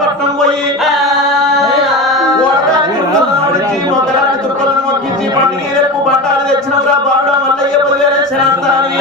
పట్టణం పోయి మొదలాన్ని తుర్కలను మొక్కించి పండుగ రేపు బట్టాలు తెచ్చినవురా బాగా మల్లయ్య పొదిలే శరాస్తాని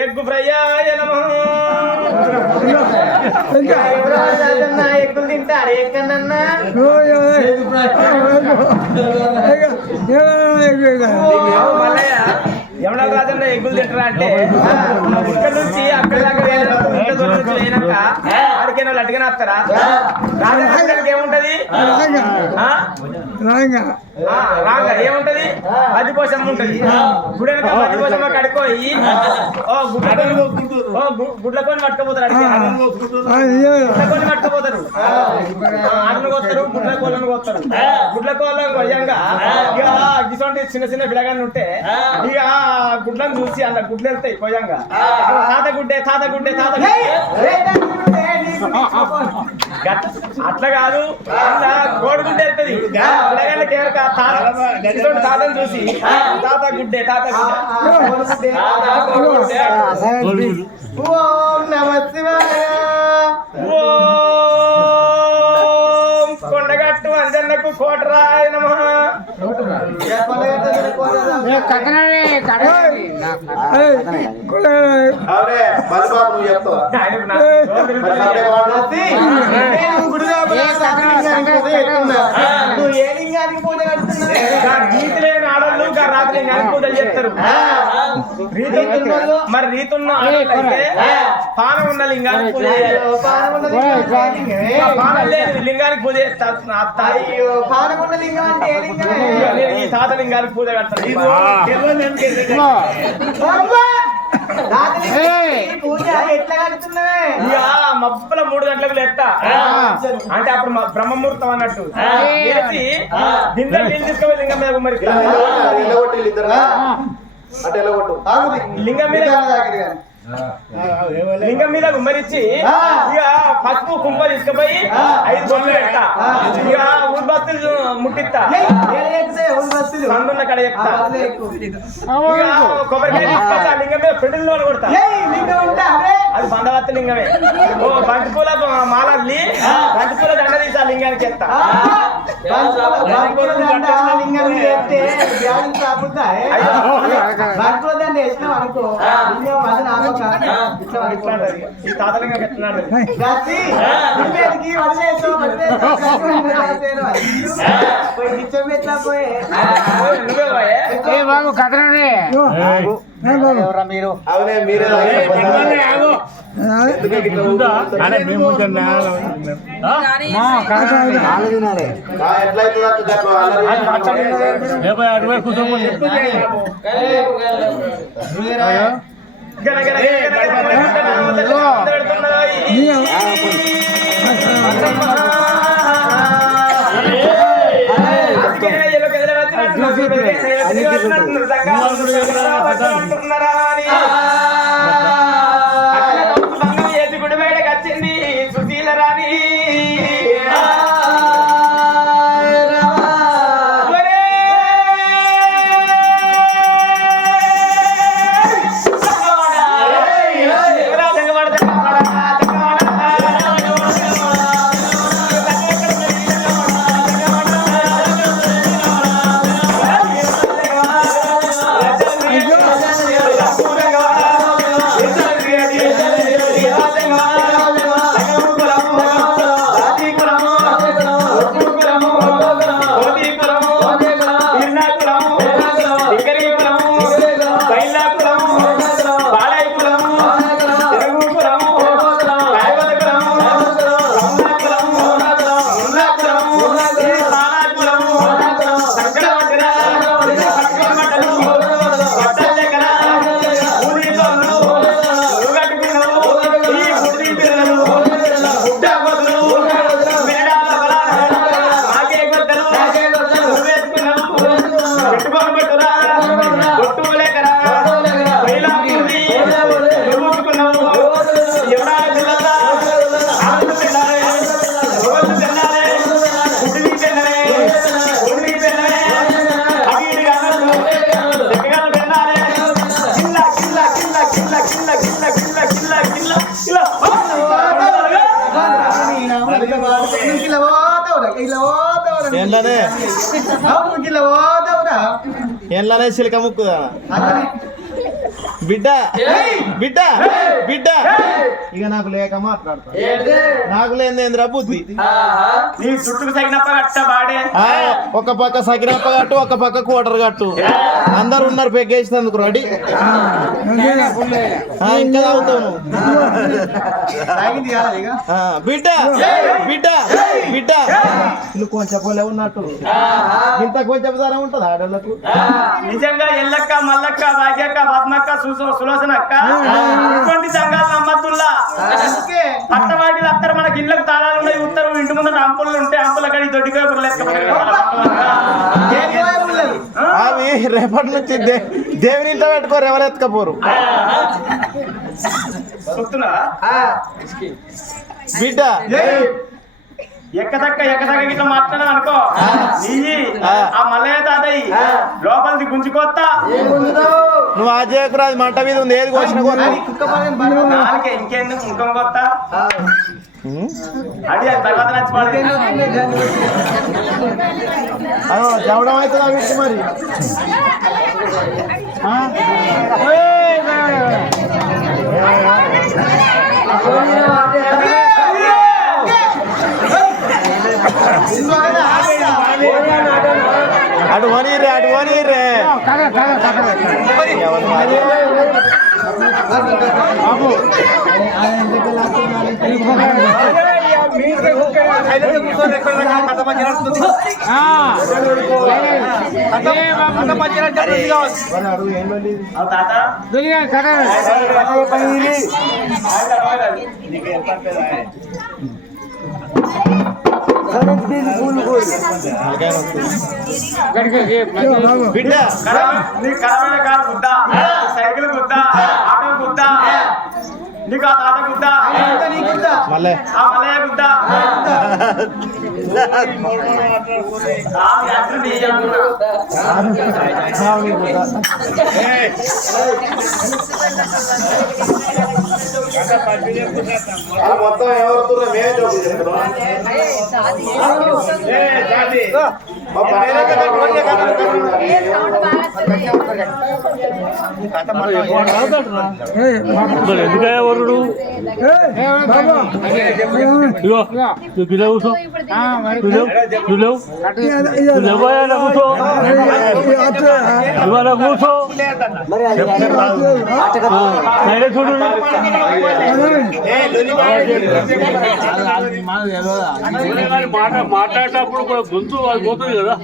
ఎగ్గు ఫ్రయ్యాయ నమః ఎగ్గులు తింటారు ఎక్కడన్నా యమల రాజన్న ఎగ్గులు తింటారా అంటే ఇక్కడ నుంచి అక్కడ దాకా పోయినాక అడిగిన అడిగిన వస్తారా రాజన్నకి ఏముంటది రాగా ఏముంటది అది కోసం ఉంటది గుడి అది కోసం కడుక్కోయి గుడ్లకొని పట్టుకపోతారు గుడ్లకొని పట్టుకపోతారు ఆటలు కొస్తారు గుడ్ల కోళ్ళను కొస్తారు గుడ్ల కోళ్ళను కొయ్యంగా ఇక ఇటువంటి చిన్న చిన్న పిల్లగాన్ని ఉంటే ఇక గుడ్లను చూసి అలా గుడ్లు వెళ్తాయి కొయ్యంగా తాత గుడ్డే తాత గుడ్డే తాత అట్లా కాదు కోడిగుడ్డ వెళ్తుంది పిల్లగాళ్ళకి తాతను చూసి తాత గుడ్డే తాత గుడ్డే ఓం నమః శివాయ ఓం కొండగట్టు అంజన్నకు కోటరాయ నమః పూజలు చేస్తారు మరి రీతున్న పానం ఉన్న లింగానికి పూజ పానం లేదు లింగానికి పూజ చేస్తారు ఈ తాత లింగానికి పూజ కడతారు పూజ ఎట్లా కడుతున్నా మబ్బుల 3 గంటలకు లేస్తా అంటే అప్పుడు బ్రహ్మముహూర్తం అన్నట్టు లేచి బిందెలు నీళ్ళు తీసుకుపోయి లింగం మీద మరి లింగం మీద గుమ్మరిచ్చి ఇక పసుపు కుంప తీసుకుపోయి 5 బొట్లు పెడతా ఇక ఊద్బస్తులు ముట్టిస్తా పండున్న కడ చెప్తా ఇక కొబ్బరికాయ తీసుకొచ్చా లింగం మీద పెండులో కొడతా అది బంధవత్త లింగమే ఓ బంతిపూల మాలల్లి బంతిపూల దండ తీసా లింగానికి ఎత్తా ఈ తాతలింగం ఎత్తున్నాడు బాబు కథనే మీరు అవునే మీరే గుడి బయటకు వచ్చింది సుశీల రాణి ఎన్లానే చిలక ముక్కుదా బిడ్డ బిడ్డ బిడ్డ ఇక నాకు లేక మాట్లాడతా నాకు లేదేంద్రా బుద్ధి నీ చుట్టూ సగినప్ప కట్ట బాడే ఒక పక్క సగినప్ప కట్టు ఒక పక్క కోటర్ కట్టు అందరు ఉన్నారు పెగ్గేసినందుకు రెడీ ఇంకా తాగుతావు బిడ్డ బిడ్డ బిడ్డ నువ్వు కొంచెం పోలే ఉన్నట్టు ఇంత కొంచెం ధర ఉంటుంది ఆడోళ్ళకు నిజంగా ఎల్లక్క మల్లక్క భాగ్యక్క పద్మక్క సులోచన అక్క ఇటువంటి సంఘాలు నమ్మద్దుల్లా పట్టవాటి అత్తరు మనకి ఇళ్ళకు తాళాలు ఉన్నాయి ఉత్తరం ఇంటి ముందు అంపులు ఉంటే అంపుల కడి దొడ్డిగా అవి రేపటి నుంచి దేవుని ఇంట్లో పెట్టుకోరు ఎవరు ఎత్తుకపోరు బిడ్డ ఎక్కదక్క గిట్లా మాట్లాడడం అనుకో నీ ఆ మల్లయ్య తాతయ్య లోపలిది గుంజుకోత్తా నువ్వు ఆ చేయకురా అది మంట మీద ఉంది ఏది కోసిన ఇంకెందుకు ఇంకొక కొత్త అది తర్వాత నచ్చిపడి చవడం అవుతుందా వీటికి మరి అటు వనీరే అడుగు ఏం వెళ్ళి బిడ్డ సైకిల్ గుద్దా ఆటో గుద్దా నీకు ఆ తాత గుద్దా మళ్ళీ మల్లయ్య గుద్దా మొత్తం ఎవరు మేమే జోకులు చెప్తున్నాం ఎందుకయ్యా వరుడు ఇగో నువ్వు కిలో కూర్చో నువ్వు కూర్చో ఇవాళ కూర్చో సైడే చూడు మాట్లాడేటప్పుడు కూడా గొంతు అది పోతుంది కదా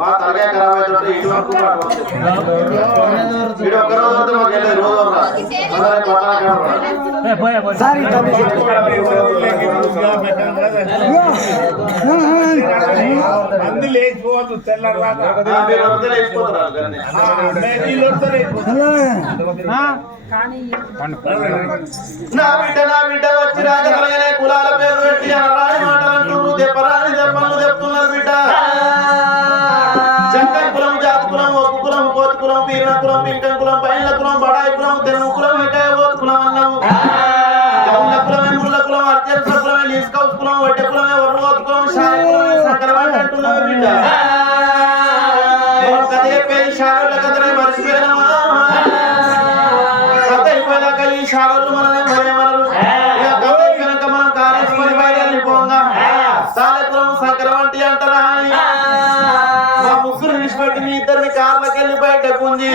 మా తలకాయ ఖరాబ్ అవుతుంటే ఇటు వరకు వీడు ఒక్కరోజు వస్తే మాకు వెళ్ళేది రోజు మంది లేచిపోవద్దు తెల్లారు నా బిడ్డ వచ్చి రాజకీయ కులాల పేరు పెట్టి అనరాని మాటలు అంటున్నారు దెబ్బరాని దెబ్బలు చెప్తున్నారు బిడ్డ జంగల్ కులం జాతి కులం ఒక్క కులం కోతి కులం వీరణ కులం పింకం కులం పైన కులం బడాయి కులం తెలుగు కులం ఎకాయ ఓత్ కులం అన్నాము గౌల కులమే ముళ్ళ కులం అత్యంత కులమే లీస్కౌస్ కులం వడ్డె కులమే వర్ర ఓత్ కులం షాయి కులమే సంకరవాడి అంటున్నావు బిడ్డ కదే పేరు షారుల కదనే మర్చిపోయినామా ఈ షారులు మననే భయమనరు ఇక కదే కనుక మనం కారేసుకొని బయలు పోంగా సాలెకులం సంకరవంటి అంటారా మా ముగ్గురు విడిచిపెట్టి మీ ఇద్దరిని కార్లకి వెళ్ళి బయట గుంజి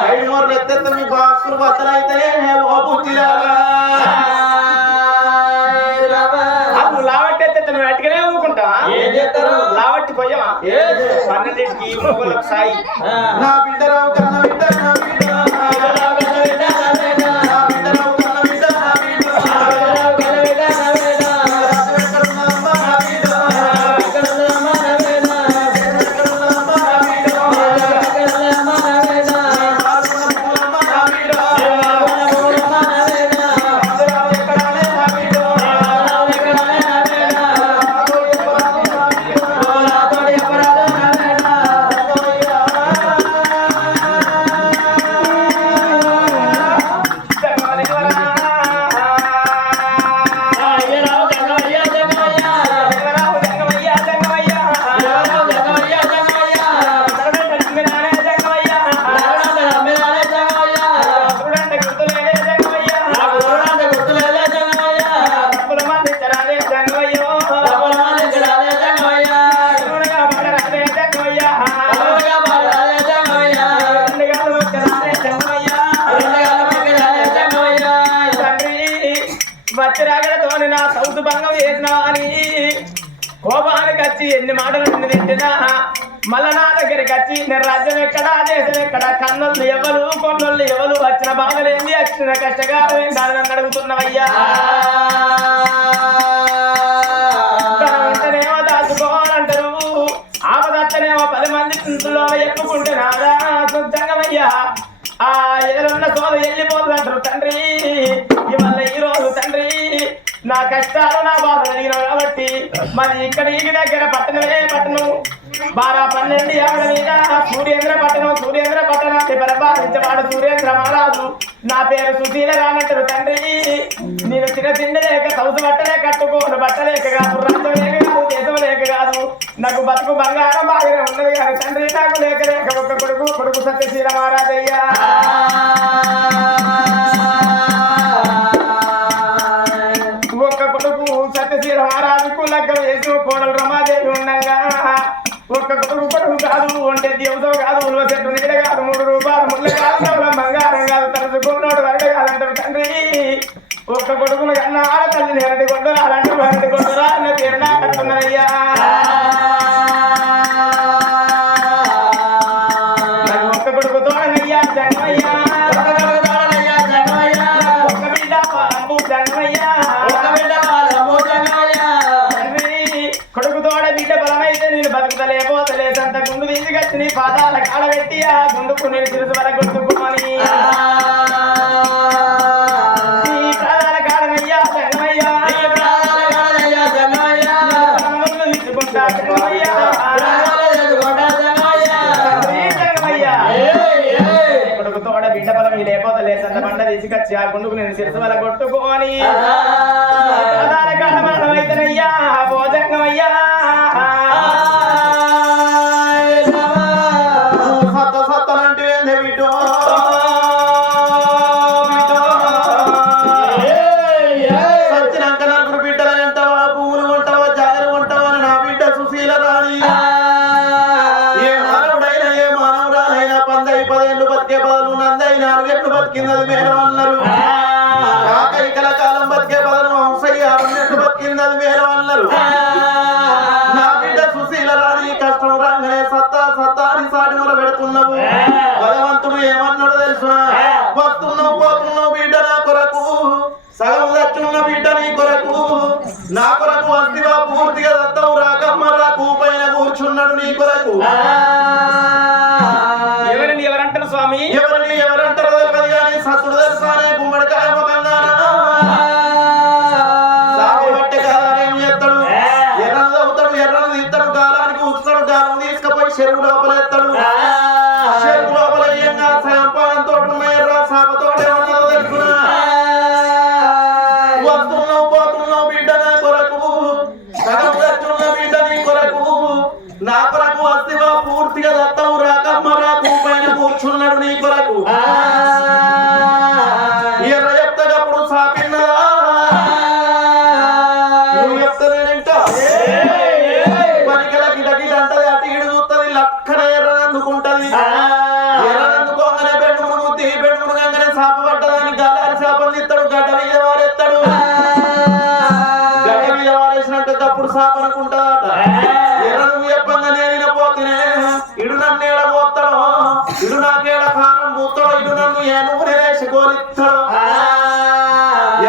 సైడ్ మోర్లు ఎత్తెత్త మీ బాక్సులు బద్దలైతే ఓ బుద్ధిరాగా లావట్టి ఎత్తే నువ్వు అట్టుగానే ఊరుకుంటా ఏం చేస్తారు లావట్టి పోయావా 12కి మొగలకు సాయి నా బిడ్డరావు కన్న బిడ్డ నా బిడ్డ వచ్చిరాగలతోని నా సౌతు భంగం చేసినా అని కోపానికి వచ్చి ఎన్ని మాటలు నిన్ను తింటున్నా మళ్ళా నా దగ్గరికి వచ్చి నేను రాజ్యం ఎక్కడా దేశం ఎక్కడ కన్నోళ్ళు ఎవరు కొన్నోళ్ళు ఎవరు వచ్చిన బాధలేంది వచ్చిన కష్టకాలం ఏంటి నన్ను అడుగుతున్నావయ్యా వెంటనేమో దాచుకోవాలంటారు ఆపదత్తనేమో 10 మంది ఇంట్లో ఎక్కుకుంటే నాదా సొంతంగా ఆ ఎదురున్న సోద వెళ్ళిపోతుందంటారు తండ్రి ఇవాళ ఈ రోజు తండ్రి నా కష్టాలు నా బాధ అడిగిన కాబట్టి మరి ఇక్కడ ఈ దగ్గర పట్టణమే పట్టణం 12 ఆవిడ మీద సూర్యేంద్ర పట్టణాన్ని పరిపాలించవాడు సూర్యేంద్ర మహారాజు నా పేరు సుశీల రానంటారు తండ్రి నేను చిన్న తిండి లేక సౌతు బట్టలే కట్టుకోను బట్టలేక కాదు రాజ్యం లేక కాదు దేశం లేక కాదు నాకు బతుకు బంగారం బాగానే ఉన్నది కానీ తండ్రి నాకు లేక ఒక్క కొడుకు సత్యశీల మహారాజయ్యా ఒక్క కొడుకు సత్యశీల మహారాజుకు లగ్గం వేసి కోడలు రమాదేవి ఉండగా ఒక్క కొడుకు కాదు ఒంటే దేవుతో కాదు ఉల్వ చెట్టు నీడ కాదు 3 రూపాయలు ముళ్ళ కాదు డబ్బుల బంగారం కాదు తలుచుకున్నోడు వరట కాదంటారు తండ్రి ఒక్క కొడుకును కన్నా తల్లిని ఎరటి కొట్టు అలాంటి వరటి కొట్టురా అన్న తీరునా కట్టున్నారయ్యా ఒక్క కొడుకు తోడనయ్యా జన్మయ్యా ఒక్క బిడ్డ పాలము జన్మయ్యా కొడుకు తోడ బిడ్డ బలమైతే నేను బతుకుతలేపోతలే సంత గుండు తీసుకొచ్చి నీ పాదాల కాడ పెట్టి ఆ గుండుకు నేను తిరుసు వల్ల కొట్టుకోమని నీ ప్రాణాల కాడనయ్యా జన్మయ్యా తీసుకుంటా జన్మయ్యా కొడుకు తోడ బిడ్డ బలం లేపోతలే సంత బండ తీసుకొచ్చి ఆ గుండుకు నేను తిరుసు వల్ల కొట్టుకోని ప్రాణాల కాడ మరణమైతేనయ్యా భోజంగమయ్యా బతికినది మేలు అన్నారు కాకైకల కాలం బతికే బదులు వంశయ్య 6 నెలలు బతికినది మేలు అన్నారు నా బిడ్డ సుశీల రాని కష్టం రాగానే సత్తా అని సాటి మొర పెడుతున్నావు భగవంతుడు ఏమన్నాడు తెలుసా వస్తున్నావు పోతున్నావు బిడ్డ నా కొరకు సగం దచ్చున్న బిడ్డ నీ కొరకు నా కొరకు వస్తివా పూర్తిగా దత్తవు రాకమ్మ రాకు పైన కూర్చున్నాడు నీ కొరకు ఎవరంటారు స్వామి ఎవరంటారో తెలియదు కానీ సత్తుడు తెలుసానే గుమ్మడికాయ మొక్కన్నారా సాగు పట్టే కాలం చేస్తాడు ఎర్రను తవ్వుతాడు ఎర్రను తీస్తాడు గాలానికి ఉంచుతాడు గాలం తీసుకుపోయి చెరువు లోపల ఎత్తాడు చెరువు లోపల ఏంగా సాంపానంతో ఉన్న ఎర్ర సాపతోటే ఉన్నదో తెలుసునా వస్తున్నావు పోతున్నావు బిడ్డ నా కొరకు సగం తెచ్చున్న బిడ్డ నీ కొరకు నా కొరకు వస్తివా పూర్తిగా దత్తవు రాకమ్మ రాకు పైన కూర్చున్నాడు నీ కొరకు ఎర్ర చెప్తేటప్పుడు సాపిన్నదా నువ్వు చెప్తానేంట పనికల గిటగిట అంటది అటు ఇడు చూస్తుంది లక్కన ఎర్రనందుకుంటది ఎర్రనందుకోగానే బెడ్ముడుగానే సాప పడ్డదాని గాలి సాపని ఇస్తాడు గడ్డ మీద వాడేస్తాడు గడ్డ మీద వాడేసినట్టు తప్పుడు సాపనుకుంటదట ఎర్రను చెప్పంగా నేను పోతేనే ఇడు నన్ను ఏడబోతాడో ఇడు నాకేడ కారం పూతాడో ఇడు నన్ను ఏనుగు నేసి కోరిస్తాడో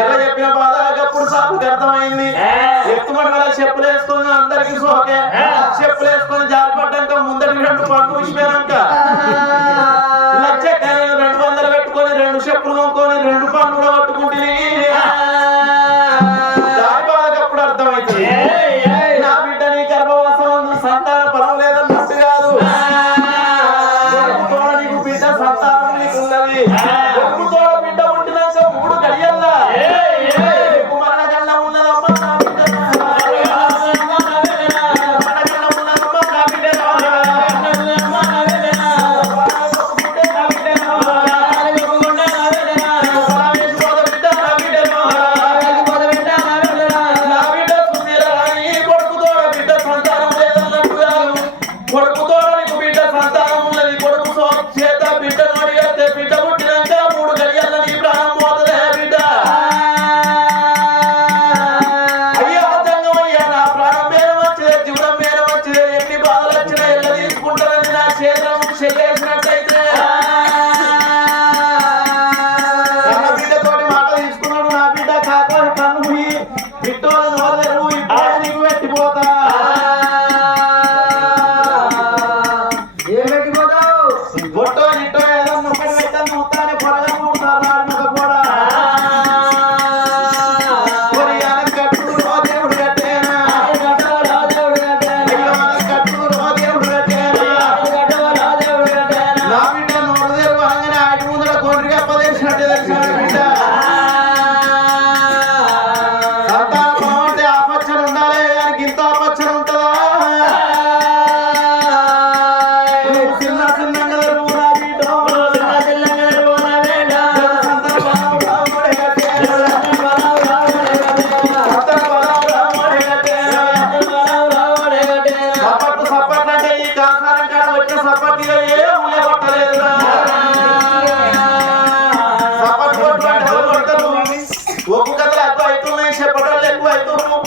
ఎర్ర చెప్పిన బాధ అప్పుడు సాపుకి అర్థమైంది ఎత్తుమడి వల్ల చెప్పులు వేసుకొని అందరికి సోకే చెప్పులు వేసుకొని జారిపడ్డాక ముందరికి 2 పండ్లు విసిపోయాక లచ్చక్క 200 పెట్టుకొని 2 చెప్పులు కొనుక్కొని 2 పండ్లు కూడా పట్టుకుంటుంది దాని బాధ అప్పుడు అర్థమైంది నా బిడ్డ నీ గర్భవాసం సంతాన పరం లేదన్నట్టు కాదు కొడుకుతో నీకు బిడ్డ సంతానం నీకున్నది కొడుకుతో బిడ్డ ఉండినాక 3 గడియల్లా మరణ గండ ఉన్నదమ్మ నా బిడ్డ మరణ గండ ఉన్నదమ్మ నా బిడ్డ సపట్టిగా ఏ ఊళ్ళో కొట్టలేదురా సపట్టు కొట్టుకుంటే ఎవరు కొడతారు ఒక్కొక్క కథలు ఎక్కువ అవుతున్నాయి చెప్పటోళ్ళు ఎక్కువ అవుతున్నారు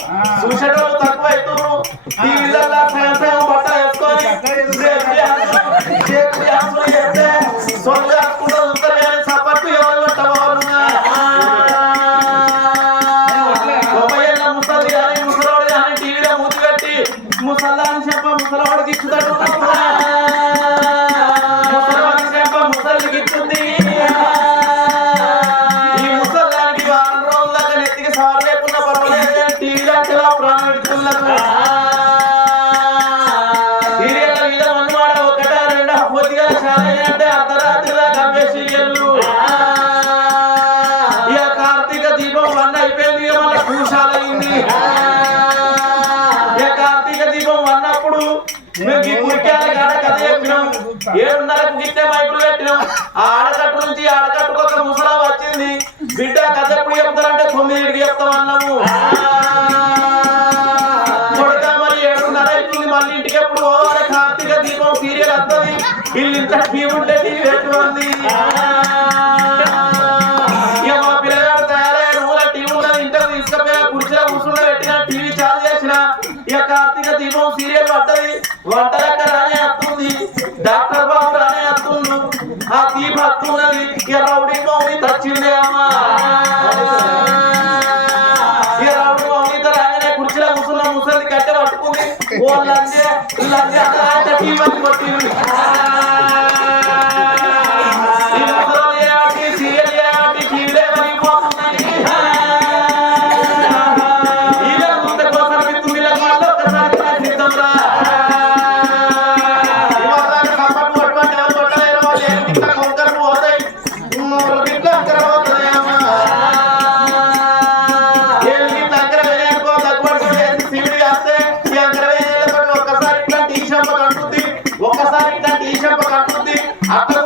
చూసేటోళ్ళు తక్కువ అవుతున్నారు టీవీలలో సాయంత్రం బట్టలు వేసుకొని చేస్తే సొంత కాకుండా ఉంటారు కానీ సపట్టు ఎవరు కొట్టవారు ముసలి కానీ ముసలోడు కానీ టీవీలో మూతి పెట్టి ముసలాన్ని చెప్ప ముసలోడికి ఇచ్చుతాడు ముసలాన్ని చెప్ప ముసలికి ఇచ్చింది ఈ ముసలానికి వారం రోజుల దాకా నెత్తికి సారు లేకుండా పర్వాలేదు టీవీలో అంటే ప్రాణం పెడుతున్నారు సీరియల్ మీద మన్నవాడ ఒకటా రెండా పొద్దుగా చాలా అంటే అర్ధరాత్రి దాకా అవే సీరియల్లు ఇక కార్తీక దీపం 1 అయిపోయింది మళ్ళీ పూసాలైంది ఇక కార్తీక దీపం 1 అప్పుడు మేము ఈ కురికాల కాడ కథ చెప్పినాం 7:30కు గిట్టే మైకులు పెట్టినాం ఆ ఆడకట్టు నుంచి ఆడకట్టుకు ఒక ముసలా వచ్చింది బిడ్డ కథ ఎప్పుడు చెప్తారంటే 9కి చెప్తాం అన్నాము కొడతా మరి 7:30 అవుతుంది మళ్ళీ ఇంటికి ఎప్పుడు పోవాలి కార్తీక దీపం సీరియల్ వస్తుంది వీళ్ళు ఇంత టీవీ ఉంటే టీవీ పెట్టుకుంది ఇక మా పిల్లగాడు తయారయ్యాడు ఊళ్ళో టీవీ ఉన్నది ఇంటికి తీసుకుపోయినా కుర్చీలో కూర్చుండ పెట్టిన టీవీ చాలు చేసిన ఇక కార్తీక దీపం సీరియల్ పడ్డది వంటలక్క రానే వస్తుంది డాక్టర్ బాబు రానే వస్తుండు ఆ దీపం వస్తున్నది ఇక రౌడీ మౌని తచ్చింది అమ్మా ఇక రౌడీ మౌనితో రాగానే కుర్చీలో కూర్చున్న ముసలి కట్టె పట్టుకుంది ఓ లంజే టీవీ కొట్టింది ఈ ముసలి ఏటి సీరియల్ ఏటి టీవీలే మరిగిపోతున్నాయి ఇలా ముందు కోసం విత్తుంది ఒక్కసారి సిద్ధంరా ఇవాళ సపట్టు పట్టుకుంటే ఎవరు కొట్టలేరు వాళ్ళు ఏమిటి కొంకరు పోతాయి ఇట్లా అక్కడ పోతాయమ్మా ఏమి దగ్గర వేయకో తగ్గుబడి వేసి సివిడి వేస్తే ఈ అంకర వేయలేకపోతే ఒక్కసారి ఇట్లా టీ షంప కంటుంది ఒక్కసారి ఇట్లా టీ షంప కంటుంది అట్లా